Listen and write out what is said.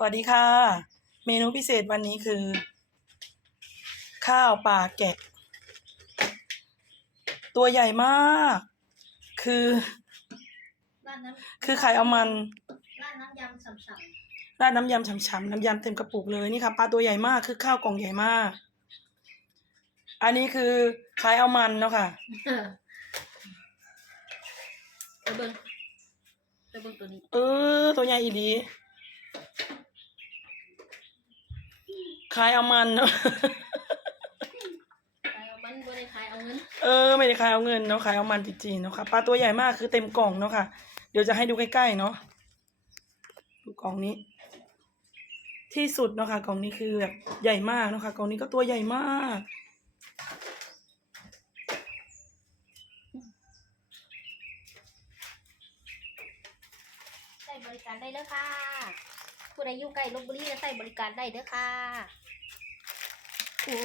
สวัสดีค่ะ เมนูพิเศษวันนี้คือ ข้าวปลาแกะ ตัวใหญ่มาก คือราดน้ำคือไข่เอามันราดน้ำยำฉ่ำราดน้ำยำฉ่ำๆน้ำยำเต็มกระปุกเลยนี่ค่ะปลาตัวใหญ่มากคือข้าวกล่องใหญ่มาก อันนี้คือไข่เอามันเนาะค่ะๆเออไปเบิ้งไปเบิ้งตัวนี้ เออ ตัวใหญ่อีดี ขายเอามันเนาะขายเอามันบ่ได้ขายเอาเงินเออไม่ได้ขายเอาเงินเนาะขายเอามันจริงๆเนาะค่ะปลาตัวใหญ่มากคือเต็มกล่องเนาะค่ะ เดี๋ยวจะให้ดูใกล้ๆเนาะดูกล่องนี้ ที่สุดเนาะค่ะกล่องนี้คือแบบใหญ่มากเนาะค่ะกล่องนี้ก็ตัวใหญ่มากใช้บริการได้เด้อค่ะ ผู้ใดอยู่ใกล้ลบบุรีจะใส่บริการได้เด้อค่ะโอ้